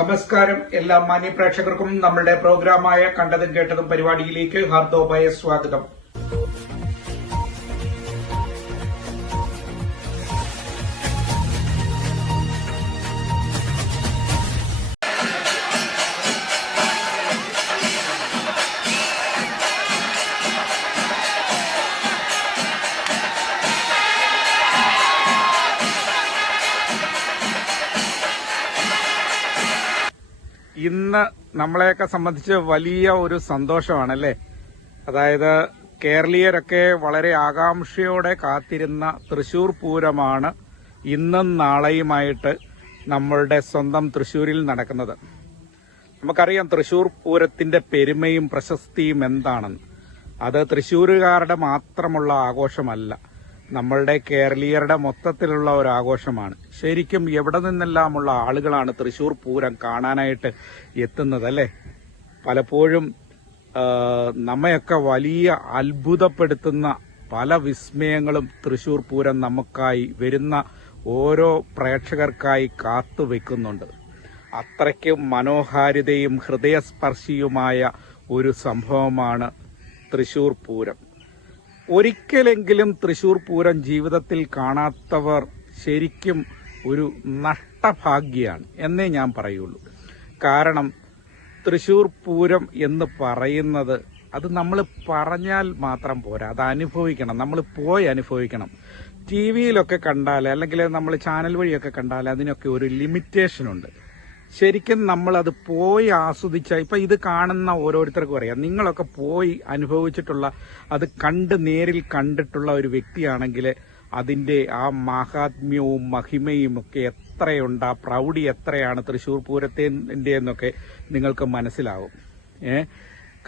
നമസ്കാരം എല്ലാ മാന്യ പ്രേക്ഷകർക്കും നമ്മളുടെ പ്രോഗ്രാമായ കണ്ടതും കേട്ടതും പരിപാടിയിലേക്ക് ഹാർദവമായ സ്വാഗതം. ഇന്ന് നമ്മളെയൊക്കെ സംബന്ധിച്ച് വലിയ ഒരു സന്തോഷമാണല്ലേ. അതായത് കേരളീയരൊക്കെ വളരെ ആകാംക്ഷയോടെ കാത്തിരുന്ന തൃശൂർ പൂരമാണ് ഇന്നും നാളെയുമായിട്ട് നമ്മളുടെ സ്വന്തം തൃശൂരിൽ നടക്കുന്നത്. നമുക്കറിയാം തൃശൂർ പൂരത്തിന്റെ പെരുമയും പ്രശസ്തിയും എന്താണെന്ന്. അത് തൃശൂരുകാരുടെ മാത്രമുള്ള ആഘോഷമല്ല, നമ്മളുടെ കേരളീയരുടെ മൊത്തത്തിലുള്ള ഒരു ആഘോഷമാണ്. ശരിക്കും എവിടെ നിന്നെല്ലാമുള്ള ആളുകളാണ് തൃശൂർ പൂരം കാണാനായിട്ട് എത്തുന്നത് അല്ലേ. പലപ്പോഴും നമ്മയൊക്കെ വലിയ അത്ഭുതപ്പെടുത്തുന്ന പല വിസ്മയങ്ങളും തൃശൂർ പൂരം നമുക്കായി വരുന്ന ഓരോ പ്രേക്ഷകർക്കായി കാത്തുവെക്കുന്നുണ്ട്. അത്രയ്ക്കും മനോഹാരിതയും ഹൃദയസ്പർശിയുമായ ഒരു സംഭവമാണ് തൃശൂർ പൂരം. ഒരിക്കലെങ്കിലും തൃശൂർ പൂരം ജീവിതത്തിൽ കാണാത്തവർ ശരിക്കും ഒരു നഷ്ടഭാഗ്യമാണ് എന്നേ ഞാൻ പറയുള്ളൂ. കാരണം തൃശൂർ പൂരം എന്ന് പറയുന്നത് അത് നമ്മൾ പറഞ്ഞാൽ മാത്രം പോരാ, അത് അനുഭവിക്കണം, നമ്മൾ പോയി അനുഭവിക്കണം. ടി വിയിലൊക്കെ കണ്ടാൽ അല്ലെങ്കിൽ നമ്മൾ ചാനൽ വഴിയൊക്കെ കണ്ടാൽ അതിനൊക്കെ ഒരു ലിമിറ്റേഷനുണ്ട്. ശരിക്കും നമ്മളത് പോയി ആസ്വദിച്ച ഇപ്പൊ ഇത് കാണുന്ന ഓരോരുത്തർക്കും അറിയാം. നിങ്ങളൊക്കെ പോയി അനുഭവിച്ചിട്ടുള്ള, അത് നേരിൽ കണ്ടിട്ടുള്ള ഒരു വ്യക്തിയാണെങ്കിൽ അതിന്റെ ആ മഹാത്മ്യവും മഹിമയും ഒക്കെ എത്രയുണ്ട്, ആ പ്രൗഢി എത്രയാണ് തൃശൂർ പൂരത്തിന്റെ എന്നൊക്കെ നിങ്ങൾക്ക് മനസ്സിലാവും.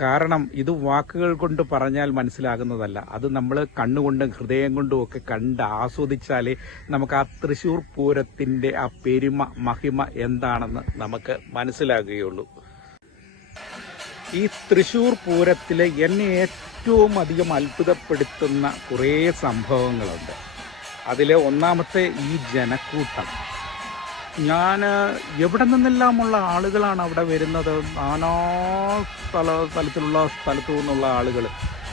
കാരണം ഇത് വാക്കുകൾ കൊണ്ട് പറഞ്ഞാൽ മനസ്സിലാകുന്നതല്ല, അത് നമ്മൾ കണ്ണുകൊണ്ടും ഹൃദയം കൊണ്ടും ഒക്കെ കണ്ട് ആസ്വദിച്ചാലേ നമുക്ക് ആ തൃശൂർ പൂരത്തിന്റെ ആ പെരുമ മഹിമ എന്താണെന്ന് നമുക്ക് മനസ്സിലാകുകയുള്ളൂ. ഈ തൃശൂർ പൂരത്തിലെ എന്നെ ഏറ്റവും അധികം അത്ഭുതപ്പെടുത്തുന്ന കുറേ സംഭവങ്ങളുണ്ട്. അതിലെ ഒന്നാമത്തെ ഈ ജനക്കൂട്ടം. ഞാൻ എവിടെ നിന്നെല്ലാമുള്ള ആളുകളാണ് അവിടെ വരുന്നത്. നാനാ സ്ഥലത്തിലുള്ള സ്ഥലത്തു നിന്നുള്ള ആളുകൾ,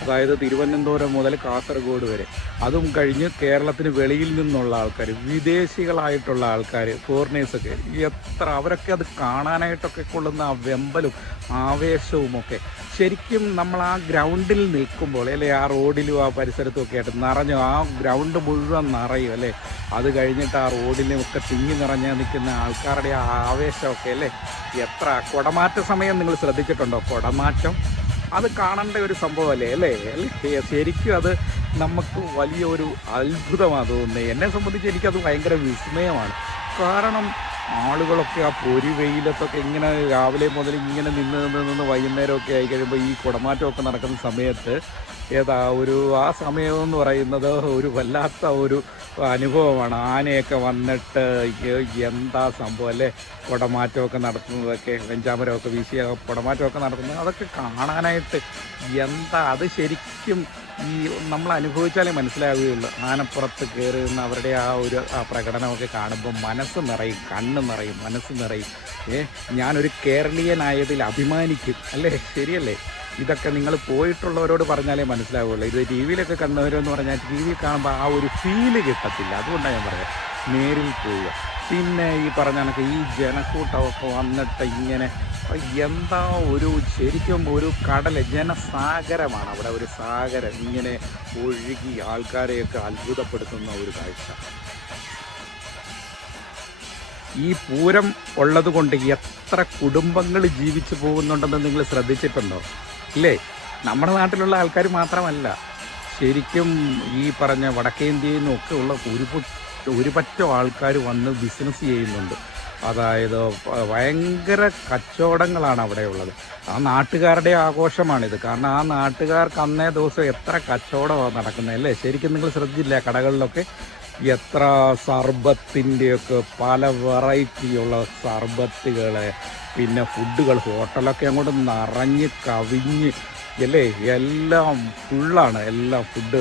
അതായത് തിരുവനന്തപുരം മുതൽ കാസർഗോഡ് വരെ, അതും കഴിഞ്ഞ് കേരളത്തിന് വെളിയിൽ നിന്നുള്ള ആൾക്കാർ, വിദേശികളായിട്ടുള്ള ആൾക്കാർ, ഫോറിനേഴ്സൊക്കെ അവരൊക്കെ അത് കാണാനായിട്ടൊക്കെ കൊള്ളുന്ന ആ വെമ്പലും ആവേശവും ഒക്കെ ശരിക്കും നമ്മൾ ആ ഗ്രൗണ്ടിൽ നിൽക്കുമ്പോൾ അല്ലെ, ആ റോഡിലും ആ പരിസരത്തും ഒക്കെ ആയിട്ട് നിറഞ്ഞു, ആ ഗ്രൗണ്ട് മുഴുവൻ നിറയും അല്ലേ. അത് കഴിഞ്ഞിട്ട് ആ റോഡിലുമൊക്കെ തിങ്ങി നിറഞ്ഞ് നിൽക്കുന്ന ആൾക്കാരുടെ ആ ആവേശമൊക്കെ അല്ലേ. എത്ര കുടമാറ്റ സമയം നിങ്ങൾ ശ്രദ്ധിച്ചിട്ടുണ്ടോ? കുടമാറ്റം അത് കാണേണ്ട ഒരു സംഭവമല്ലേ അല്ലേ. ശരിക്കും അത് നമുക്ക് വലിയൊരു അത്ഭുതമാണ് തോന്നുന്നത്. എന്നെ സംബന്ധിച്ച് എനിക്കത് ഭയങ്കര വിസ്മയമാണ്. കാരണം ആളുകളൊക്കെ ആ പൊരി വെയിലത്തൊക്കെ ഇങ്ങനെ രാവിലെ മുതൽ ഇങ്ങനെ നിന്ന് വൈകുന്നേരമൊക്കെ ആയി കഴിയുമ്പോൾ ഈ കുടമാറ്റമൊക്കെ നടക്കുന്ന സമയത്ത് ആ സമയമെന്ന് പറയുന്നത് ഒരു വല്ലാത്ത ഒരു അനുഭവമാണ്. ആനയൊക്കെ വന്നിട്ട് എന്താ സംഭവം അല്ലേ, കുടമാറ്റമൊക്കെ നടത്തുന്നതൊക്കെ, വെഞ്ചാമരമൊക്കെ വീശി കുടമാറ്റമൊക്കെ നടത്തുന്നത്, അതൊക്കെ കാണാനായിട്ട് അത് ശരിക്കും ഈ നമ്മൾ അനുഭവിച്ചാലേ മനസ്സിലാവുകയുള്ളൂ. ആനപ്പുറത്ത് കയറി നിന്ന് അവരുടെ ആ പ്രകടനമൊക്കെ കാണുമ്പോൾ മനസ്സ് നിറയും, കണ്ണ് നിറയും, മനസ്സ് നിറയും. ഞാനൊരു കേരളീയനായതിൽ അഭിമാനിക്കും അല്ലേ. ശരിയല്ലേ? ഇതൊക്കെ നിങ്ങൾ പോയിട്ടുള്ളവരോട് പറഞ്ഞാലേ മനസ്സിലാവുള്ളൂ. ഇത് ടി വിയിലൊക്കെ കണ്ടവരെന്ന് പറഞ്ഞാൽ ടി വിയിൽ കാണുമ്പോൾ ആ ഒരു ഫീല് കിട്ടത്തില്ല. അതുകൊണ്ടാണ് ഞാൻ പറയുന്നത്, നേരിൽ പോവുക. പിന്നെ ഈ പറഞ്ഞ കണക്ക് ഈ ജനക്കൂട്ടമൊക്കെ വന്നിട്ട് ഇങ്ങനെ ശരിക്കും ഒരു ജനസാഗരമാണ് അവിടെ, ഒരു സാഗരം ഇങ്ങനെ ഒഴുകി ആൾക്കാരെയൊക്കെ അത്ഭുതപ്പെടുത്തുന്ന ഒരു കാഴ്ച. ഈ പൂരം ഉള്ളത് കൊണ്ട് എത്ര കുടുംബങ്ങൾ ജീവിച്ചു പോകുന്നുണ്ടെന്ന് നിങ്ങൾ ശ്രദ്ധിച്ചിട്ടുണ്ടോ ഇല്ലേ? നമ്മുടെ നാട്ടിലുള്ള ആൾക്കാർ മാത്രമല്ല, ശരിക്കും ഈ പറഞ്ഞ വടക്കേന്ത്യയിൽ നിന്നൊക്കെ ഉള്ള ഒരുപറ്റം ആൾക്കാർ വന്ന് ബിസിനസ് ചെയ്യുന്നുണ്ട്. അതായത് ഭയങ്കര കച്ചവടങ്ങളാണ് അവിടെ ഉള്ളത്. ആ നാട്ടുകാരുടെ ആഘോഷമാണിത്. കാരണം ആ നാട്ടുകാർക്ക് അന്നേ ദിവസം എത്ര കച്ചവടമാണ് നടക്കുന്നത് അല്ലേ. ശരിക്കും നിങ്ങൾ ശ്രദ്ധിച്ചില്ല, കടകളിലൊക്കെ എത്ര സർബത്തിൻ്റെയൊക്കെ പല വെറൈറ്റിയുള്ള സർബത്തുകൾ, പിന്നെ ഫുഡുകൾ, ഹോട്ടലൊക്കെ അങ്ങോട്ട് നിറഞ്ഞ് കവിഞ്ഞ് അല്ലേ, എല്ലാം ഫുള്ളാണ്. എല്ലാം ഫുഡ്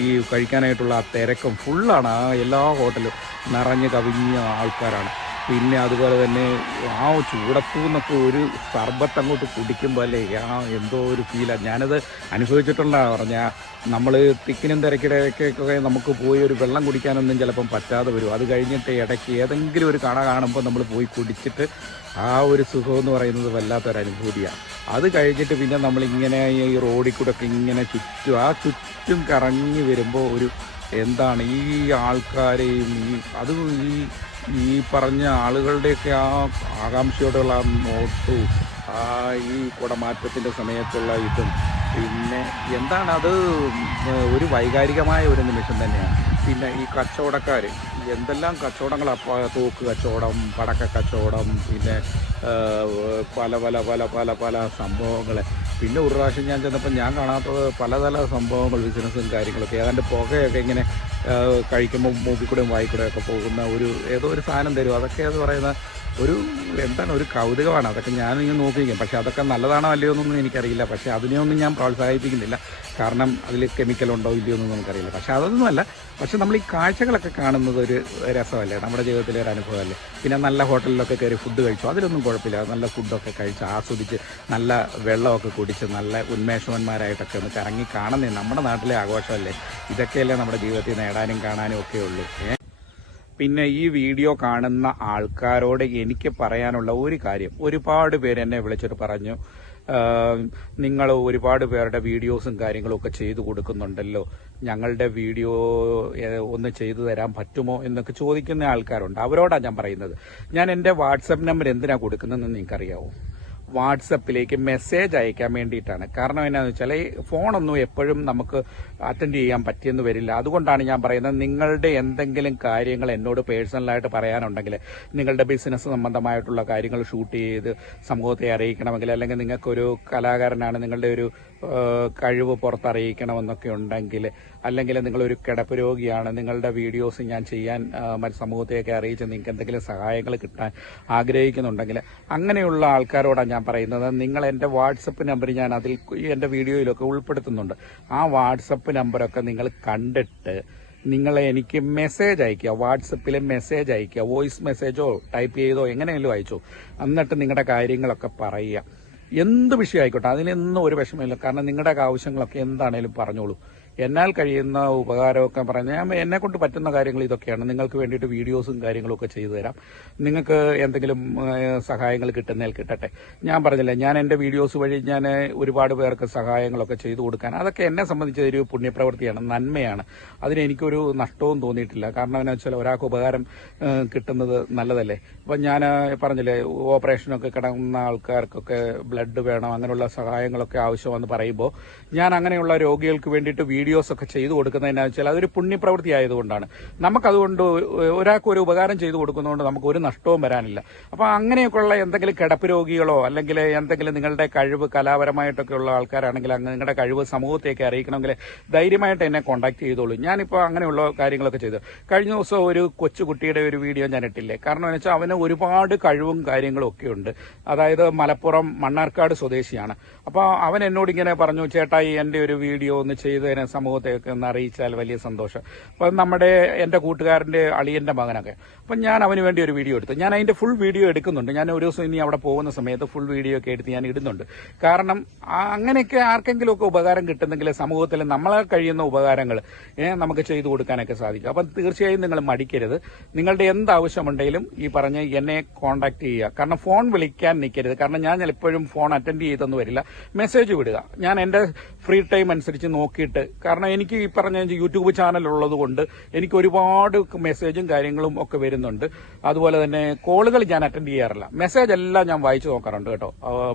ഈ കഴിക്കാനായിട്ടുള്ള ആ തിരക്കും ഫുള്ളാണ്. ആ എല്ലാ ഹോട്ടലും നിറഞ്ഞ് കവിഞ്ഞ ആൾക്കാരാണ്. പിന്നെ അതുപോലെ തന്നെ ആ ചൂടത്തു നിന്നൊക്കെ ഒരു സർബത്ത് അങ്ങോട്ട് കുടിക്കുമ്പോൾ അല്ലേ എന്തോ ഒരു ഫീലാണ്. ഞാനത് അനുഭവിച്ചിട്ടുണ്ടാകും. പറഞ്ഞാൽ നമ്മൾ തിക്കിനും തിരക്കിടയ്ക്കൊക്കെ നമുക്ക് പോയി ഒരു വെള്ളം കുടിക്കാനൊന്നും ചിലപ്പം പറ്റാതെ വരും. അത് കഴിഞ്ഞിട്ട് ഇടയ്ക്ക് ഏതെങ്കിലും ഒരു കട കാണുമ്പോൾ നമ്മൾ പോയി കുടിച്ചിട്ട് ആ ഒരു സുഖം എന്ന് പറയുന്നത് വല്ലാത്തൊരനുഭൂതിയാണ്. അത് കഴിഞ്ഞിട്ട് പിന്നെ നമ്മളിങ്ങനെ ഈ റോഡിൽ കൂടെ ഒക്കെ ഇങ്ങനെ ചുറ്റും കറങ്ങി വരുമ്പോൾ ഒരു എന്താണ് ഈ ആൾക്കാരെയും ഈ പറഞ്ഞ ആളുകളുടെയൊക്കെ ആ ആകാംക്ഷയോടുള്ള ആ നോട്ടവും ഈ കുടമാറ്റത്തിൻ്റെ സമയത്തുള്ള ഇതും പിന്നെ എന്താണ് അത് ഒരു വൈകാരികമായ ഒരു നിമിഷം തന്നെയാണ്. പിന്നെ ഈ കച്ചവടക്കാർ എന്തെല്ലാം കച്ചവടങ്ങളാണ്, തോക്ക് കച്ചവടം, പടക്ക കച്ചവടം, പിന്നെ പല പല പല പല പല സംഭവങ്ങൾ. പിന്നെ ഒരു പ്രാവശ്യം ഞാൻ ചെന്നപ്പോൾ ഞാൻ കാണാത്തത് പലതല സംഭവങ്ങൾ, ബിസിനസ്സും കാര്യങ്ങളൊക്കെ. ഏതാണ്ട് പുകയൊക്കെ ഇങ്ങനെ കഴിക്കുമ്പോൾ മൂക്കിൽ കൂടെയും വായിക്കൂടെയും ഒക്കെ പോകുന്ന ഏതോ ഒരു സാധനം തരും. അതൊക്കെ എന്ന് പറയുന്ന എന്താണ് ഒരു കൗതുകമാണ്. അതൊക്കെ ഞാനിങ്ങനെ നോക്കിയിരിക്കും. പക്ഷേ അതൊക്കെ നല്ലതാണോ അല്ലയോ എന്നൊന്നും എനിക്കറിയില്ല. പക്ഷേ അതിനെയൊന്നും ഞാൻ പ്രോത്സാഹിപ്പിക്കുന്നില്ല. കാരണം അതിൽ കെമിക്കലുണ്ടോ ഇല്ലയോ എന്നൊന്നും നമുക്കറിയില്ല. പക്ഷേ അതൊന്നുമല്ല. പക്ഷെ നമ്മൾ ഈ കാഴ്ചകളൊക്കെ കാണുന്നത് ഒരു രസമല്ലേ, നമ്മുടെ ജീവിതത്തിലെ ഒരു അനുഭവമല്ലേ. പിന്നെ നല്ല ഹോട്ടലിലൊക്കെ കയറി ഫുഡ് കഴിച്ചു, അതിലൊന്നും കുഴപ്പമില്ല. നല്ല ഫുഡൊക്കെ കഴിച്ച് ആസ്വദിച്ച് നല്ല വെള്ളമൊക്കെ കുടിച്ച് നല്ല ഉന്മേഷവന്മാരായിട്ടൊക്കെ ഒന്ന് കറങ്ങി കാണുന്നേ നമ്മുടെ നാട്ടിലെ ആഘോഷമല്ലേ. ഇതൊക്കെയല്ലേ നമ്മുടെ ജീവിതത്തിൽ നേടാനും കാണാനും ഒക്കെ ഉള്ളൂ. പിന്നെ ഈ വീഡിയോ കാണുന്ന ആൾക്കാരോട് എനിക്ക് പറയാനുള്ള ഒരു കാര്യം, ഒരുപാട് പേര് എന്നെ വിളിച്ചിട്ട് പറഞ്ഞു, നിങ്ങൾ ഒരുപാട് പേരുടെ വീഡിയോസും കാര്യങ്ങളും ഒക്കെ ചെയ്തു കൊടുക്കുന്നുണ്ടല്ലോ, ഞങ്ങളുടെ വീഡിയോ ഒന്ന് ചെയ്തു തരാൻ പറ്റുമോ എന്നൊക്കെ ചോദിക്കുന്ന ആൾക്കാരുണ്ട്. അവരോടാണ് ഞാൻ പറയുന്നത്, ഞാൻ എൻ്റെ വാട്സപ്പ് നമ്പർ എന്തിനാണ് കൊടുക്കുന്നതെന്ന് നിങ്ങൾക്കറിയാവോ? വാട്സപ്പിലേക്ക് മെസ്സേജ് അയക്കാൻ വേണ്ടിയിട്ടാണ്. കാരണം എന്നാന്ന് വെച്ചാൽ ഈ ഫോണൊന്നും എപ്പോഴും നമുക്ക് അറ്റൻഡ് ചെയ്യാൻ പറ്റിയെന്ന് വരില്ല. അതുകൊണ്ടാണ് ഞാൻ പറയുന്നത്, നിങ്ങളുടെ എന്തെങ്കിലും കാര്യങ്ങൾ എന്നോട് പേഴ്സണലായിട്ട് പറയാനുണ്ടെങ്കിൽ, നിങ്ങളുടെ ബിസിനസ് സംബന്ധമായിട്ടുള്ള കാര്യങ്ങൾ ഷൂട്ട് ചെയ്ത് സമൂഹത്തെ അറിയിക്കണമെങ്കിൽ, അല്ലെങ്കിൽ നിങ്ങൾക്കൊരു കലാകാരനാണ്, നിങ്ങളുടെ ഒരു കഴിവ് പുറത്തറിയിക്കണമെന്നൊക്കെ ഉണ്ടെങ്കിൽ, അല്ലെങ്കിൽ നിങ്ങളൊരു കിടപ്പ് രോഗിയാണ്, നിങ്ങളുടെ വീഡിയോസ് ഞാൻ ചെയ്യാൻ സമൂഹത്തെയൊക്കെ അറിയിച്ച് നിങ്ങൾക്ക് എന്തെങ്കിലും സഹായങ്ങൾ കിട്ടാൻ ആഗ്രഹിക്കുന്നുണ്ടെങ്കിൽ, അങ്ങനെയുള്ള ആൾക്കാരോടാണ് ഞാൻ പറയുന്നത്, നിങ്ങൾ എൻ്റെ വാട്സപ്പ് നമ്പർ ഞാൻ അതിൽ എൻ്റെ വീഡിയോയിലൊക്കെ ഉൾപ്പെടുത്തുന്നുണ്ട്. ആ വാട്സപ്പ് നമ്പറൊക്കെ നിങ്ങൾ കണ്ടിട്ട് നിങ്ങൾ എനിക്ക് മെസ്സേജ് അയയ്ക്കുക, വാട്സപ്പിൽ മെസ്സേജ് അയയ്ക്കുക, വോയിസ് മെസ്സേജോ ടൈപ്പ് ചെയ്തോ എങ്ങനെയെങ്കിലും അയച്ചോ. എന്നിട്ട് നിങ്ങളുടെ കാര്യങ്ങളൊക്കെ പറയുക. എന്ത് വിഷയം ആയിക്കോട്ടെ, അതിനൊന്നും ഒരു വിഷമമില്ല. കാരണം നിങ്ങളുടെ ആവശ്യങ്ങളൊക്കെ എന്താണേലും പറഞ്ഞോളൂ. എന്നാൽ കഴിയുന്ന ഉപകാരമൊക്കെ പറഞ്ഞാൽ എന്നെ കൊണ്ട് പറ്റുന്ന കാര്യങ്ങൾ ഇതൊക്കെയാണ്. നിങ്ങൾക്ക് വേണ്ടിയിട്ട് വീഡിയോസും കാര്യങ്ങളും ഒക്കെ ചെയ്തു തരാം. നിങ്ങൾക്ക് എന്തെങ്കിലും സഹായങ്ങൾ കിട്ടുന്നതിൽ കിട്ടട്ടെ. ഞാൻ പറഞ്ഞില്ലേ, ഞാൻ എൻ്റെ വീഡിയോസ് വഴി ഞാൻ ഒരുപാട് പേർക്ക് സഹായങ്ങളൊക്കെ ചെയ്തു കൊടുക്കാൻ, അതൊക്കെ എന്നെ സംബന്ധിച്ച് ഒരു പുണ്യപ്രവൃത്തിയാണ്, നന്മയാണ്. അതിനെനിക്കൊരു നഷ്ടവും തോന്നിയിട്ടില്ല. കാരണം എന്താ വെച്ചാൽ ഒരാൾക്ക് ഉപകാരം കിട്ടുന്നത് നല്ലതല്ലേ. ഇപ്പം ഞാൻ പറഞ്ഞില്ലേ, ഓപ്പറേഷനൊക്കെ കിടന്ന ആൾക്കാർക്കൊക്കെ ബ്ലഡ് വേണം, അങ്ങനെയുള്ള സഹായങ്ങളൊക്കെ ആവശ്യമെന്ന് പറയുമ്പോൾ ഞാൻ അങ്ങനെയുള്ള രോഗികൾക്ക് വേണ്ടിയിട്ട് വീഡിയോസ് ഒക്കെ ചെയ്തു കൊടുക്കുന്നതെന്നു വെച്ചാൽ അതൊരു പുണ്യപ്രവൃത്തി ആയതുകൊണ്ടാണ്. നമുക്കതുകൊണ്ട് ഒരാൾക്ക് ഒരു ഉപകാരം ചെയ്തു കൊടുക്കുന്നതുകൊണ്ട് നമുക്ക് ഒരു നഷ്ടവും വരാനില്ല. അപ്പോൾ അങ്ങനെയൊക്കെയുള്ള എന്തെങ്കിലും കിടപ്പ് രോഗികളോ അല്ലെങ്കിൽ എന്തെങ്കിലും നിങ്ങളുടെ കഴിവ് കലാപരമായിട്ടൊക്കെ ഉള്ള ആൾക്കാരാണെങ്കിൽ, നിങ്ങളുടെ കഴിവ് സമൂഹത്തേക്ക് അറിയിക്കണമെങ്കിൽ ധൈര്യമായിട്ട് എന്നെ കോൺടാക്ട് ചെയ്തോളൂ. ഞാനിപ്പോൾ അങ്ങനെയുള്ള കാര്യങ്ങളൊക്കെ ചെയ്തു. കഴിഞ്ഞ ദിവസം ഒരു കൊച്ചുകുട്ടിയുടെ ഒരു വീഡിയോ ഞാൻ ഇട്ടില്ലേ. കാരണം എന്ന് വെച്ചാൽ അവന് ഒരുപാട് കഴിവും കാര്യങ്ങളും ഒക്കെ ഉണ്ട്. അതായത് മലപ്പുറം മണ്ണാർക്കാട് സ്വദേശിയാണ്. അപ്പോൾ അവൻ എന്നോട് ഇങ്ങനെ പറഞ്ഞു, ചേട്ടായി എൻ്റെ ഒരു വീഡിയോ ഒന്ന് ചെയ്ത് സമൂഹത്തെയൊക്കെ ഒന്ന് അറിയിച്ചാൽ വലിയ സന്തോഷം. അപ്പം എൻ്റെ കൂട്ടുകാരൻ്റെ അളിയൻ്റെ മകനൊക്കെ. അപ്പം ഞാൻ അവന് വേണ്ടി ഒരു വീഡിയോ എടുത്തു. ഞാൻ അതിൻ്റെ ഫുൾ വീഡിയോ എടുക്കുന്നുണ്ട്. ഞാൻ ഒരു ദിവസം ഇനി അവിടെ പോകുന്ന സമയത്ത് ഫുൾ വീഡിയോ ഒക്കെ എടുത്ത് ഞാൻ ഇടുന്നുണ്ട്. കാരണം അങ്ങനെയൊക്കെ ആർക്കെങ്കിലുമൊക്കെ ഉപകാരം കിട്ടുന്നെങ്കിൽ സമൂഹത്തിൽ നമ്മളെ കഴിയുന്ന ഉപകാരങ്ങൾ നമുക്ക് ചെയ്തു കൊടുക്കാനൊക്കെ സാധിക്കും. അപ്പം തീർച്ചയായും നിങ്ങൾ മടിക്കരുത്. നിങ്ങളുടെ എന്താവശ്യമുണ്ടെങ്കിലും ഈ പറഞ്ഞ് എന്നെ കോൺടാക്ട് ചെയ്യുക. കാരണം ഫോൺ വിളിക്കാൻ നിൽക്കരുത്. കാരണം ഞാൻ എപ്പോഴും ഫോൺ അറ്റൻഡ് ചെയ്തെന്ന് വരില്ല. മെസ്സേജ് വിടുക. ഞാൻ എൻ്റെ ഫ്രീ ടൈം അനുസരിച്ച് നോക്കിയിട്ട്, കാരണം എനിക്ക് ഈ പറഞ്ഞ യൂട്യൂബ് ചാനൽ ഉള്ളത് കൊണ്ട് എനിക്ക് ഒരുപാട് മെസ്സേജും കാര്യങ്ങളും ഒക്കെ വരുന്നുണ്ട്. അതുപോലെ തന്നെ കോളുകൾ ഞാൻ അറ്റൻഡ് ചെയ്യാറില്ല. മെസ്സേജ് എല്ലാം ഞാൻ വായിച്ചു നോക്കാറുണ്ട് കേട്ടോ.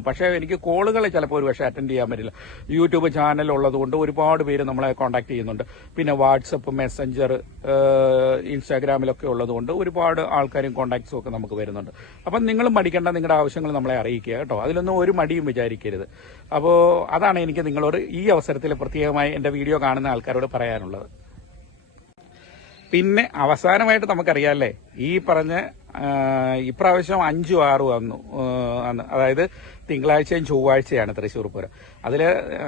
പക്ഷേ എനിക്ക് കോളുകൾ ചിലപ്പോൾ ഒരു പക്ഷേ അറ്റൻഡ് ചെയ്യാൻ പറ്റില്ല. യൂട്യൂബ് ചാനൽ ഉള്ളത് കൊണ്ട് ഒരുപാട് പേര് നമ്മളെ കോൺടാക്ട് ചെയ്യുന്നുണ്ട്. പിന്നെ വാട്സപ്പ്, മെസ്സഞ്ചർ, ഇൻസ്റ്റാഗ്രാമിലൊക്കെ ഉള്ളത് കൊണ്ട് ഒരുപാട് ആൾക്കാരും കോൺടാക്ട്സും ഒക്കെ നമുക്ക് വരുന്നുണ്ട്. അപ്പം നിങ്ങളും മടിക്കേണ്ട, നിങ്ങളുടെ ആവശ്യങ്ങൾ നമ്മളെ അറിയിക്കുക കേട്ടോ. അതിലൊന്നും ഒരു മടിയും വിചാരിക്കരുത്. അപ്പോൾ അതാണ് എനിക്ക് നിങ്ങളോട് ഈ അവസരത്തിൽ പ്രത്യേകമായി എൻ്റെ വീഡിയോ കാണുന്ന ആൾക്കാരോട് പറയാനുള്ളത്. പിന്നെ അവസാനമായിട്ട് നമുക്കറിയാമല്ലേ, ഈ പറഞ്ഞ ഇപ്രാവശ്യം 5, 6 വന്നു. അതായത് തിങ്കളാഴ്ചയും ചൊവ്വാഴ്ചയാണ് തൃശ്ശൂർ പൂരം. അതിൽ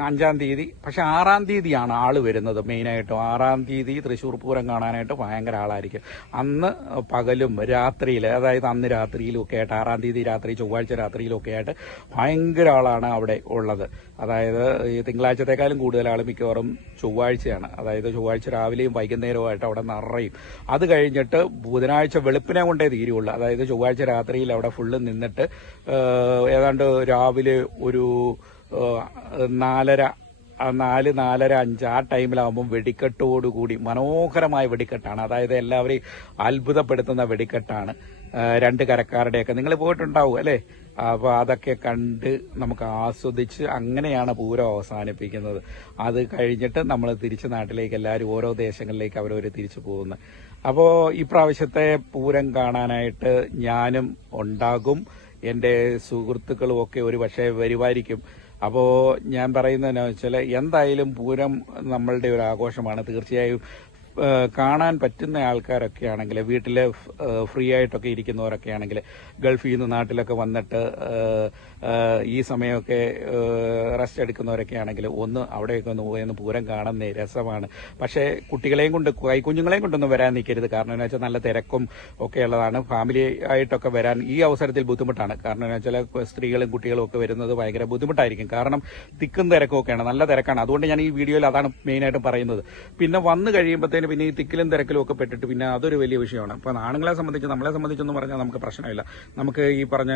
5-ാം തീയതി, പക്ഷെ 6-ാം തീയതിയാണ് ആള് വരുന്നത്. മെയിനായിട്ടും 6-ാം തീയതി തൃശ്ശൂർ പൂരം കാണാനായിട്ട് ഭയങ്കര ആളായിരിക്കും. അന്ന് പകലും രാത്രിയിൽ, അതായത് അന്ന് രാത്രിയിലും ഒക്കെ ആയിട്ട്, 6-ാം തീയതി രാത്രി, ചൊവ്വാഴ്ച രാത്രിയിലും ഒക്കെ ആയിട്ട് ഭയങ്കര ആളാണ് അവിടെ ഉള്ളത്. അതായത് ഈ തിങ്കളാഴ്ചത്തെക്കാളും കൂടുതൽ ആൾ മിക്കവാറും ചൊവ്വാഴ്ചയാണ്. അതായത് ചൊവ്വാഴ്ച രാവിലെയും വൈകുന്നേരവുമായിട്ട് അവിടെ നിറയും. അത് കഴിഞ്ഞിട്ട് ബുധനാഴ്ച വെളുപ്പിനെ കൊണ്ടേ തീരുള്ളൂ. അതായത് ചൊവ്വാഴ്ച രാത്രിയിൽ അവിടെ ഫുള്ള് നിന്നിട്ട് ഏതാണ്ട് രാവിലെ ഒരു 4:30, 5 ആ ടൈമിലാകുമ്പം വെടിക്കെട്ടോടുകൂടി മനോഹരമായ വെടിക്കെട്ടാണ്. അതായത് എല്ലാവരെയും അത്ഭുതപ്പെടുത്തുന്ന വെടിക്കെട്ടാണ്. 2 കരക്കാരുടെയൊക്കെ നിങ്ങൾ പോയിട്ടുണ്ടാവും അല്ലേ? അപ്പോൾ അതൊക്കെ കണ്ട് നമുക്ക് ആസ്വദിച്ച് അങ്ങനെയാണ് പൂരം അവസാനിപ്പിക്കുന്നത്. അത് കഴിഞ്ഞിട്ട് നമ്മൾ തിരിച്ച് നാട്ടിലേക്ക് എല്ലാവരും ഓരോ ദേശങ്ങളിലേക്ക് അവരവർ തിരിച്ചു പോകുന്നത്. അപ്പോൾ ഇപ്രാവശ്യത്തെ പൂരം കാണാനായിട്ട് ഞാനും ഉണ്ടാകും, എൻ്റെ സുഹൃത്തുക്കളും ഒക്കെ ഒരു പക്ഷേ വരുമായിരിക്കും. അപ്പോൾ ഞാൻ പറയുന്നതെന്നു വെച്ചാൽ എന്തായാലും പൂരം നമ്മളുടെ ഒരു ആഘോഷമാണ്. തീർച്ചയായും കാണാൻ പറ്റുന്ന ആൾക്കാരൊക്കെ ആണെങ്കിൽ, വീട്ടിൽ ഫ്രീ ആയിട്ടൊക്കെ ഇരിക്കുന്നവരൊക്കെ ആണെങ്കിൽ, ഗൾഫിൽ നിന്ന് നാട്ടിലൊക്കെ വന്നിട്ട് ഈ സമയമൊക്കെ റെസ്റ്റ് എടുക്കുന്നവരൊക്കെ ആണെങ്കിൽ ഒന്ന് അവിടെയൊക്കെ ഒന്ന് പോയെന്ന് പൂരം കാണുന്ന രസമാണ്. പക്ഷേ കുട്ടികളെയും കൊണ്ട്, കൈക്കുഞ്ഞുങ്ങളെയും കൊണ്ടൊന്നും വരാൻ നിൽക്കരുത്. കാരണം എന്താ വെച്ചാൽ നല്ല തിരക്കും ഒക്കെ ഉള്ളതാണ്. ഫാമിലി ആയിട്ടൊക്കെ വരാൻ ഈ അവസരത്തിൽ ബുദ്ധിമുട്ടാണ്. കാരണം എന്താ വെച്ചാൽ സ്ത്രീകളും കുട്ടികളും ഒക്കെ വരുന്നത് ഭയങ്കര ബുദ്ധിമുട്ടായിരിക്കും. കാരണം തിക്കും തിരക്കും ഒക്കെയാണ്, നല്ല തിരക്കാണ്. അതുകൊണ്ട് ഞാൻ ഈ വീഡിയോയിൽ അതാണ് മെയിനായിട്ട് പറയുന്നത്. പിന്നെ വന്നു കഴിയുമ്പോഴത്തേന് പിന്നെ ഈ തിക്കിലും തിരക്കിലും ഒക്കെ പെട്ടിട്ട് പിന്നെ അതൊരു വലിയ വിഷയമാണ്. അപ്പം ആണുങ്ങളെ സംബന്ധിച്ച്, നമ്മളെ സംബന്ധിച്ചൊന്നും പറഞ്ഞാൽ നമുക്ക് പ്രശ്നമില്ല. നമുക്ക് ഈ പറഞ്ഞ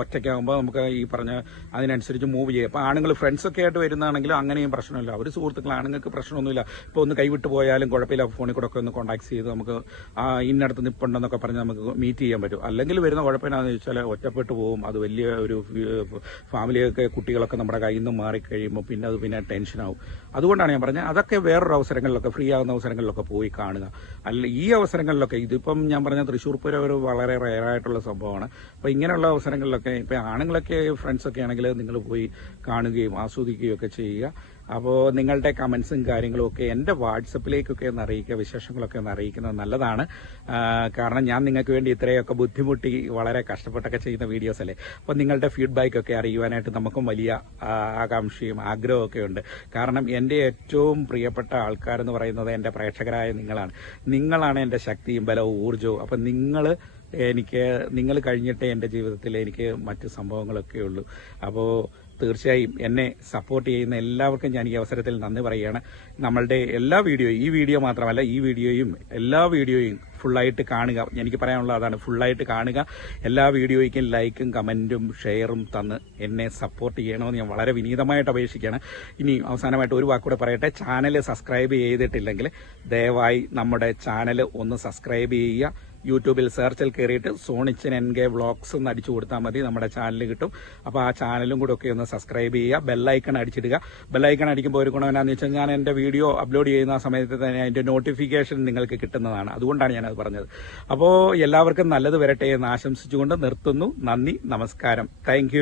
ഒറ്റയ്ക്കാകുമ്പോൾ നമുക്ക് ഈ പറഞ്ഞ അതിനനുസരിച്ച് മൂവ് ചെയ്യാം. അപ്പോൾ ആണുങ്ങൾ ഫ്രണ്ട്സൊക്കെ ആയിട്ട് വരുന്നതാണെങ്കിലും അങ്ങനെയും പ്രശ്നമില്ല. അവർ സുഹൃത്തുക്കൾ, ആണുങ്ങൾക്ക് പ്രശ്നമൊന്നുമില്ല. ഇപ്പോൾ ഒന്ന് കൈവിട്ട് പോയാലും കുഴപ്പമില്ല, ഫോണിൽ കൂടെ ഒക്കെ ഒന്ന് കോൺടാക്ട് ചെയ്ത് നമുക്ക് ഇന്നടത്ത് നിൽപ്പുണ്ടെന്നൊക്കെ പറഞ്ഞ് നമുക്ക് മീറ്റ് ചെയ്യാൻ പറ്റും. അല്ലെങ്കിൽ വരുന്ന കുഴപ്പമെന്നാന്ന് ചോദിച്ചാൽ ഒറ്റപ്പെട്ടു പോകും. അത് വലിയ ഒരു ഫാമിലിയൊക്കെ, കുട്ടികളൊക്കെ നമ്മുടെ കയ്യിൽ നിന്ന് മാറിക്കഴിയുമ്പോൾ പിന്നെ അത് പിന്നെ ടെൻഷനാവും. അതുകൊണ്ടാണ് ഞാൻ പറഞ്ഞത് അതൊക്കെ വേറൊരു അവസരങ്ങളിലൊക്കെ, ഫ്രീ ആകുന്ന അവസരങ്ങളിലൊക്കെ പോയി കാണുക. അല്ല ഈ അവസരങ്ങളിലൊക്കെ, ഇതിപ്പം ഞാൻ പറഞ്ഞ തൃശ്ശൂർ പൂരം ഒരു വളരെ റെയറായിട്ടുള്ള സംഭവമാണ്. അപ്പോൾ ഇങ്ങനെയുള്ള അവസരങ്ങളിലൊക്കെ ഇപ്പോൾ ആണുങ്ങളൊക്കെ ഫ്രണ്ട്സൊക്കെ ആണെങ്കിൽ നിങ്ങൾ പോയി കാണുകയും ആസ്വദിക്കുകയും ഒക്കെ ചെയ്യുക. അപ്പോൾ നിങ്ങളുടെ കമൻസും കാര്യങ്ങളും ഒക്കെ എൻ്റെ വാട്സപ്പിലേക്കൊക്കെ ഒന്ന് അറിയിക്കുക, വിശേഷങ്ങളൊക്കെ ഒന്ന് അറിയിക്കുന്നത് നല്ലതാണ്. കാരണം ഞാൻ നിങ്ങൾക്ക് വേണ്ടി ഇത്രയൊക്കെ ബുദ്ധിമുട്ടി വളരെ കഷ്ടപ്പെട്ടൊക്കെ ചെയ്യുന്ന വീഡിയോസ് അല്ലേ. അപ്പോൾ നിങ്ങളുടെ ഫീഡ്ബാക്കൊക്കെ അറിയുവാനായിട്ട് നമുക്കും വലിയ ആകാംക്ഷയും ആഗ്രഹമൊക്കെ ഉണ്ട്. കാരണം എൻ്റെ ഏറ്റവും പ്രിയപ്പെട്ട ആൾക്കാരെന്ന് പറയുന്നത് എൻ്റെ പ്രേക്ഷകരായ നിങ്ങളാണ് എൻ്റെ ശക്തിയും ബലവും ഊർജ്ജവും. അപ്പം നിങ്ങൾ കഴിഞ്ഞിട്ടേ എൻ്റെ ജീവിതത്തിൽ എനിക്ക് മറ്റ് സംഭവങ്ങളൊക്കെ ഉള്ളൂ. അപ്പോൾ തീർച്ചയായും എന്നെ സപ്പോർട്ട് ചെയ്യുന്ന എല്ലാവർക്കും ഞാൻ ഈ അവസരത്തിൽ നന്ദി പറയുകയാണ്. നമ്മളുടെ എല്ലാ വീഡിയോയും, ഈ വീഡിയോ മാത്രമല്ല, ഈ വീഡിയോയും എല്ലാ വീഡിയോയും ഫുള്ളായിട്ട് കാണുക. എനിക്ക് പറയാനുള്ള അതാണ്, ഫുള്ളായിട്ട് കാണുക. എല്ലാ വീഡിയോയ്ക്കും ലൈക്കും കമൻറ്റും ഷെയറും തന്ന് എന്നെ സപ്പോർട്ട് ചെയ്യണമെന്ന് ഞാൻ വളരെ വിനീതമായിട്ട് അപേക്ഷിക്കുകയാണ്. ഇനി അവസാനമായിട്ട് ഒരു വാക്കുകൂടെ പറയട്ടെ. ചാനൽ സബ്സ്ക്രൈബ് ചെയ്തിട്ടില്ലെങ്കിൽ ദയവായി നമ്മുടെ ചാനൽ ഒന്ന് സബ്സ്ക്രൈബ് ചെയ്യുക. യൂട്യൂബിൽ സെർച്ചിൽ കയറിയിട്ട് സോണിച്ചൻ NK വ്ളോഗ്സ് എന്ന് അടിച്ചു കൊടുത്താൽ മതി, നമ്മുടെ ചാനൽ കിട്ടും. അപ്പോൾ ആ ചാനലും കൂടെ ഒക്കെ ഒന്ന് സബ്സ്ക്രൈബ് ചെയ്യുക. ബെല്ലൈക്കൺ അടിച്ചിടുക. ബെല്ലൈക്കൺ അടിക്കുമ്പോൾ ഒരു ഗുണം എന്നാന്ന് വെച്ചാൽ ഞാൻ എൻ്റെ വീഡിയോ അപ്ലോഡ് ചെയ്യുന്ന സമയത്ത് തന്നെ അതിൻ്റെ നോട്ടിഫിക്കേഷൻ നിങ്ങൾക്ക് കിട്ടുന്നതാണ്. അതുകൊണ്ടാണ് ഞാനത് പറഞ്ഞത്. അപ്പോൾ എല്ലാവർക്കും നല്ലത് വരട്ടെ എന്ന് ആശംസിച്ചുകൊണ്ട് നിർത്തുന്നു. നന്ദി, നമസ്കാരം. താങ്ക്